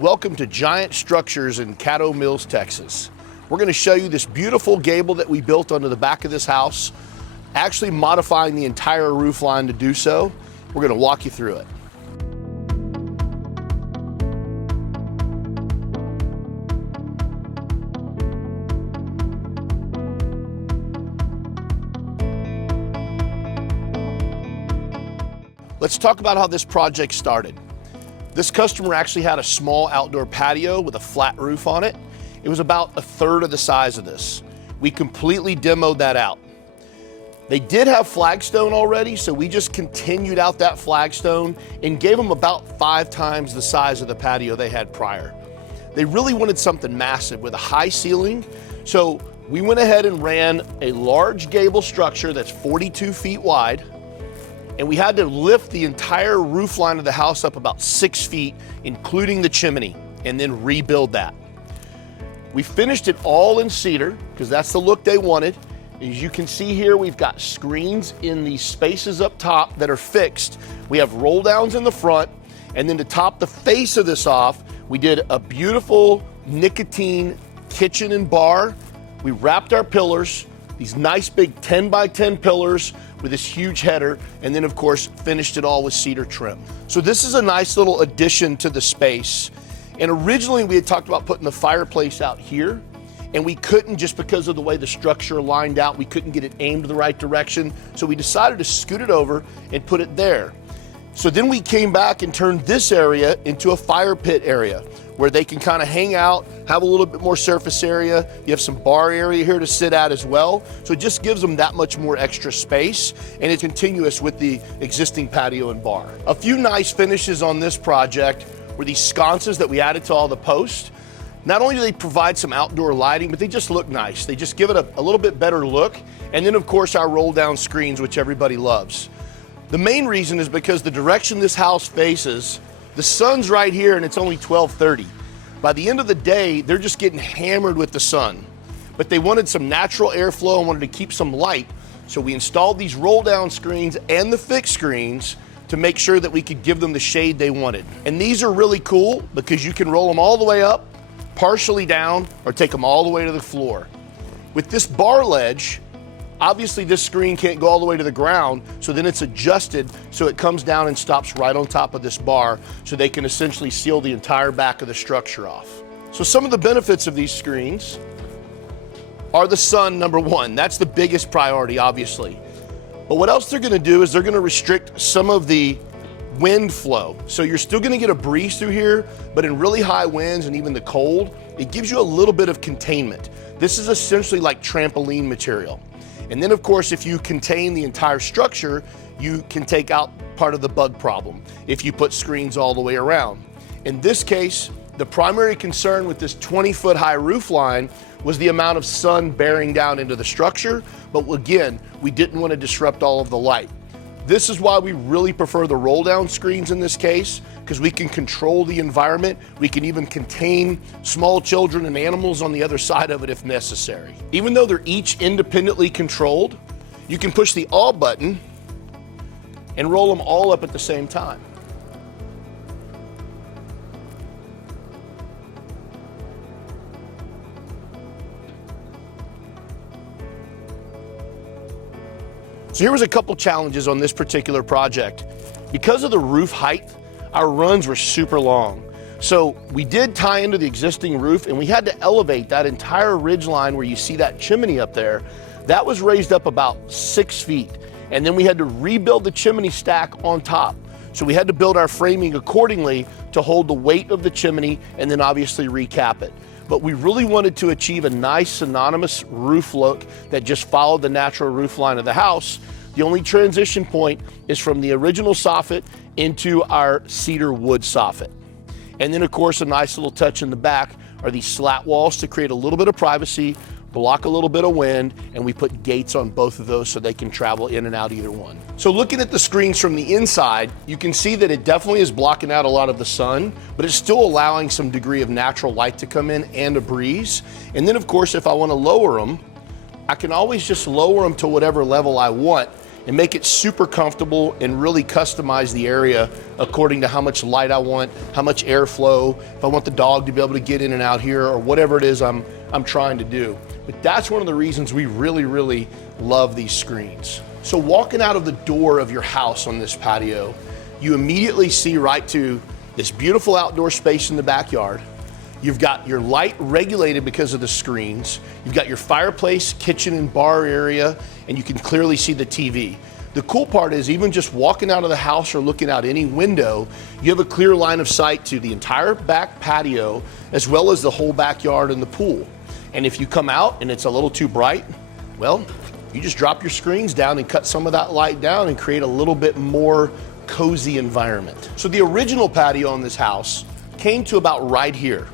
Welcome to Giant Structures in Caddo Mills, Texas. We're going to show you this beautiful gable that we built onto the back of this house, actually modifying the entire roof line to do so. We're going to walk you through it. Let's talk about how this project started. This customer actually had a small outdoor patio with a flat roof on it. It was about a third of the size of this. We completely demoed that out. They did have flagstone already, so we just continued out that flagstone and gave them about 5 times the size of the patio they had prior. They really wanted something massive with a high ceiling, so we went ahead and ran a large gable structure that's 42 feet wide, and we had to lift the entire roof line of the house up about 6 feet, including the chimney, and then rebuild that. We finished it all in cedar, because that's the look they wanted. As you can see here, we've got screens in the spaces up top that are fixed. We have roll downs in the front, and then to top the face of this off, we did a beautiful nicotine kitchen and bar. We wrapped our pillars, these nice big 10 by 10 pillars with this huge header, and then of course finished it all with cedar trim. So this is a nice little addition to the space. And originally we had talked about putting the fireplace out here, and we couldn't, just because of the way the structure lined out, we couldn't get it aimed the right direction. So we decided to scoot it over and put it there. So then we came back and turned this area into a fire pit area where they can kind of hang out, have a little bit more surface area. You have some bar area here to sit at as well. So it just gives them that much more extra space, and it's continuous with the existing patio and bar. A few nice finishes on this project were these sconces that we added to all the posts. Not only do they provide some outdoor lighting, but they just look nice. They just give it a little bit better look. And then of course our roll down screens, which everybody loves. The main reason is because the direction this house faces, the sun's right here and it's only 12:30. By the end of the day, they're just getting hammered with the sun. But they wanted some natural airflow and wanted to keep some light. So we installed these roll down screens and the fixed screens to make sure that we could give them the shade they wanted. And these are really cool because you can roll them all the way up, partially down, or take them all the way to the floor. With this bar ledge, obviously this screen can't go all the way to the ground, so then it's adjusted so it comes down and stops right on top of this bar, so they can essentially seal the entire back of the structure off. So some of the benefits of these screens are the sun, number one. That's the biggest priority, obviously. But what else they're gonna do is they're gonna restrict some of the wind flow. So you're still gonna get a breeze through here, but in really high winds and even the cold, it gives you a little bit of containment. This is essentially like trampoline material. And then of course, if you contain the entire structure, you can take out part of the bug problem if you put screens all the way around. In this case, the primary concern with this 20-foot high roof line was the amount of sun bearing down into the structure, but again, we didn't want to disrupt all of the light. This is why we really prefer the roll down screens in this case, because we can control the environment. We can even contain small children and animals on the other side of it if necessary. Even though they're each independently controlled, you can push the all button and roll them all up at the same time. So here was a couple challenges on this particular project. Because of the roof height, our runs were super long. So we did tie into the existing roof, and we had to elevate that entire ridge line where you see that chimney up there. That was raised up about 6 feet. And then we had to rebuild the chimney stack on top. So we had to build our framing accordingly to hold the weight of the chimney and then obviously recap it. But we really wanted to achieve a nice synonymous roof look that just followed the natural roof line of the house. The only transition point is from the original soffit into our cedar wood soffit. And then of course, a nice little touch in the back are these slat walls to create a little bit of privacy, block a little bit of wind, and we put gates on both of those so they can travel in and out either one. So looking at the screens from the inside, you can see that it definitely is blocking out a lot of the sun, but it's still allowing some degree of natural light to come in and a breeze. And then of course, if I want to lower them, I can always just lower them to whatever level I want and make it super comfortable and really customize the area according to how much light I want, how much airflow, if I want the dog to be able to get in and out here, or whatever it is I'm trying to do. But that's one of the reasons we really love these screens. So walking out of the door of your house on this patio, you immediately see right to this beautiful outdoor space in the backyard. You've got your light regulated because of the screens. You've got your fireplace, kitchen, and bar area, and you can clearly see the TV. The cool part is even just walking out of the house or looking out any window, you have a clear line of sight to the entire back patio, as well as the whole backyard and the pool. And if you come out and it's a little too bright, well, you just drop your screens down and cut some of that light down and create a little bit more cozy environment. So the original patio on this house came to about right here,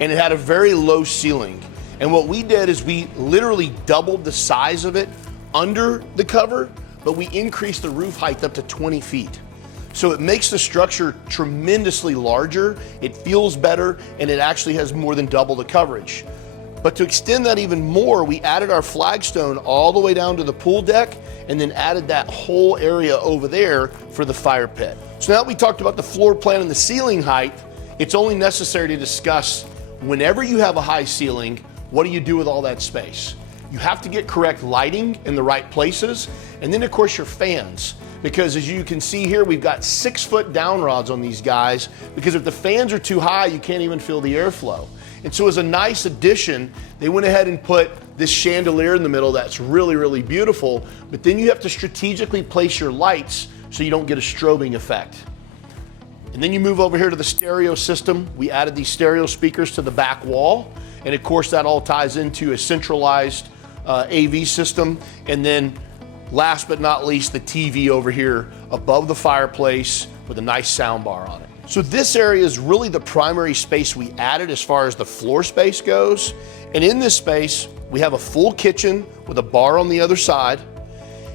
and it had a very low ceiling. And what we did is we literally doubled the size of it under the cover, but we increased the roof height up to 20 feet. So it makes the structure tremendously larger, it feels better, and it actually has more than double the coverage. But to extend that even more, we added our flagstone all the way down to the pool deck, and then added that whole area over there for the fire pit. So now that we talked about the floor plan and the ceiling height, it's only necessary to discuss whenever you have a high ceiling, what do you do with all that space? You have to get correct lighting in the right places, and then of course your fans. Because as you can see here, we've got 6-foot down rods on these guys, because if the fans are too high, you can't even feel the airflow. And so as a nice addition, they went ahead and put this chandelier in the middle that's really beautiful, but then you have to strategically place your lights so you don't get a strobing effect. And then you move over here to the stereo system. We added these stereo speakers to the back wall, and of course that all ties into a centralized AV system. And then last but not least, the TV over here above the fireplace with a nice sound bar on it. So this area is really the primary space we added as far as the floor space goes. And in this space, we have a full kitchen with a bar on the other side.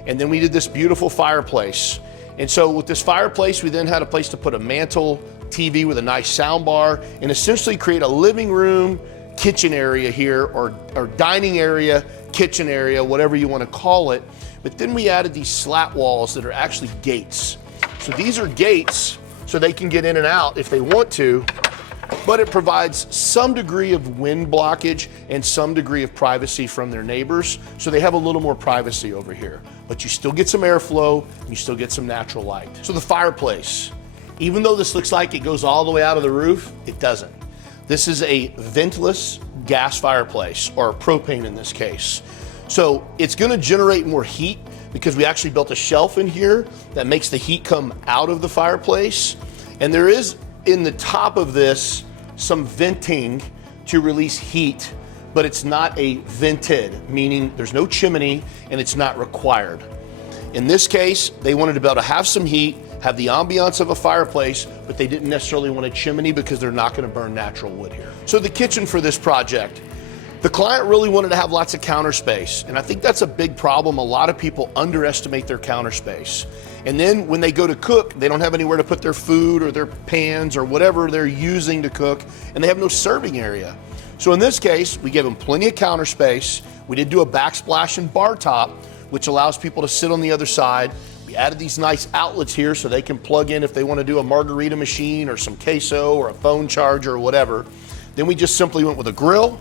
And then we did this beautiful fireplace. And so with this fireplace, we then had a place to put a mantle, TV with a nice sound bar, and essentially create a living room, kitchen area here, or dining area, kitchen area, whatever you want to call it. But then we added these slat walls that are actually gates. So these are gates so they can get in and out if they want to, but it provides some degree of wind blockage and some degree of privacy from their neighbors, so they have a little more privacy over here. But you still get some airflow, and you still get some natural light. So the fireplace, even though this looks like it goes all the way out of the roof, it doesn't. This is a ventless gas fireplace, or propane in this case. So it's gonna generate more heat because we actually built a shelf in here that makes the heat come out of the fireplace. And there is in the top of this some venting to release heat, but it's not a vented, meaning there's no chimney and it's not required. In this case, they wanted to be able to have some heat, have the ambiance of a fireplace, but they didn't necessarily want a chimney because they're not gonna burn natural wood here. So the kitchen for this project, the client really wanted to have lots of counter space, and I think that's a big problem. A lot of people underestimate their counter space. And then when they go to cook, they don't have anywhere to put their food or their pans or whatever they're using to cook, and they have no serving area. So in this case, we gave them plenty of counter space. We did do a backsplash and bar top, which allows people to sit on the other side. We added these nice outlets here so they can plug in if they want to do a margarita machine or some queso or a phone charger or whatever. Then we just simply went with a grill,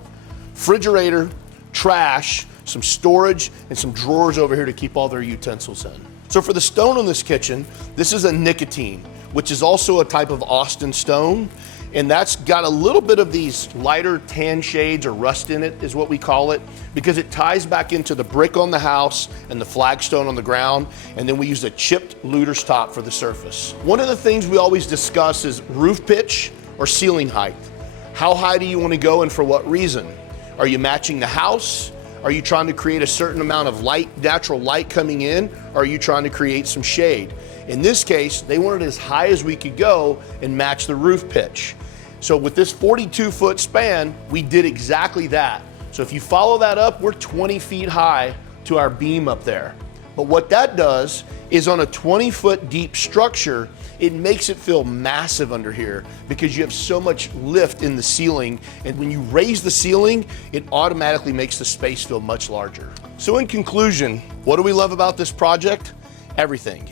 refrigerator, trash, some storage, and some drawers over here to keep all their utensils in. So for the stone on this kitchen, this is a nicotine, which is also a type of Austin stone, and that's got a little bit of these lighter tan shades or rust in it, is what we call it, because it ties back into the brick on the house and the flagstone on the ground, and then we use a chipped Luder's top for the surface. One of the things we always discuss is roof pitch or ceiling height. How high do you want to go and for what reason? Are you matching the house? Are you trying to create a certain amount of light, natural light coming in? Or are you trying to create some shade? In this case, they wanted as high as we could go and match the roof pitch. So with this 42-foot span, we did exactly that. So if you follow that up, we're 20 feet high to our beam up there. But what that does is on a 20-foot deep structure, it makes it feel massive under here because you have so much lift in the ceiling. And when you raise the ceiling, it automatically makes the space feel much larger. So in conclusion, what do we love about this project? everything.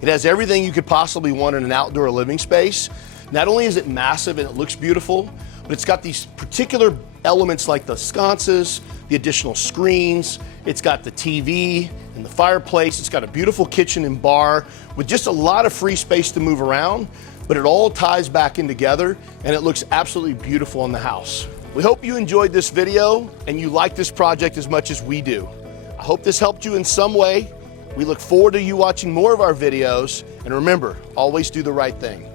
It has everything you could possibly want in an outdoor living space. Not only is it massive and it looks beautiful, but it's got these particular elements like the sconces, the additional screens, it's got the TV and the fireplace, it's got a beautiful kitchen and bar with just a lot of free space to move around, but it all ties back in together and it looks absolutely beautiful in the house. We hope you enjoyed this video and you like this project as much as we do. I hope this helped you in some way. We look forward to you watching more of our videos, and remember, always do the right thing.